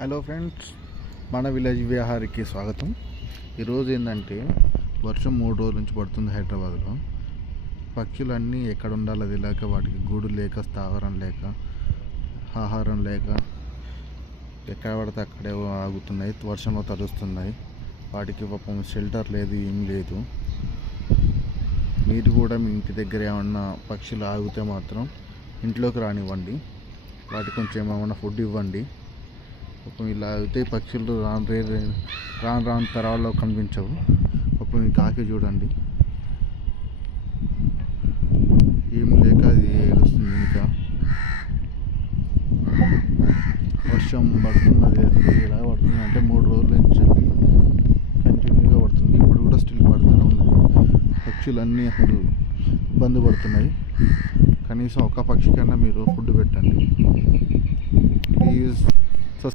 Hello friends, మన village విహారికి స్వాగతం. ఈరోజు ఏంటంటే వర్షం 3 రోజుల నుంచి పడుతుంది హైదరాబాద్లో. పక్షులన్నీ ఎక్కడ ఉండాలో అది లేక, వాటికి గూడు లేక, స్థావరం లేక, ఆహారం లేక ఎక్కడ పడితే అక్కడే ఆగుతున్నాయి, వర్షంలో తడుస్తున్నాయి. వాటికి పాపం షెల్టర్ లేదు, ఏం లేదు. మీరు కూడా మీ ఇంటి దగ్గర ఏమన్నా పక్షులు ఆగితే మాత్రం ఇంట్లోకి రానివ్వండి. వాటికి కొంచెం ఏమైనా ఫుడ్ ఇవ్వండి. పాపం ఇలా అయితే పక్షులు రాను తరాల్లో కనిపించవు. పాపం ఈ కాకి చూడండి, ఏం లేక అది ఏడుస్తుంది. ఇంకా వర్షం పడుతున్నది, ఎలా పడుతుంది అంటే 3 రోజుల నుంచి కంటిన్యూగా పడుతుంది. ఇప్పుడు కూడా స్టిల్ పడుతూనే ఉన్నది. పక్షులన్నీ అసలు ఇబ్బంది పడుతున్నాయి. కనీసం ఒక పక్షికన్నా మీరు ఫుడ్ పెట్టండి ప్లీజ్.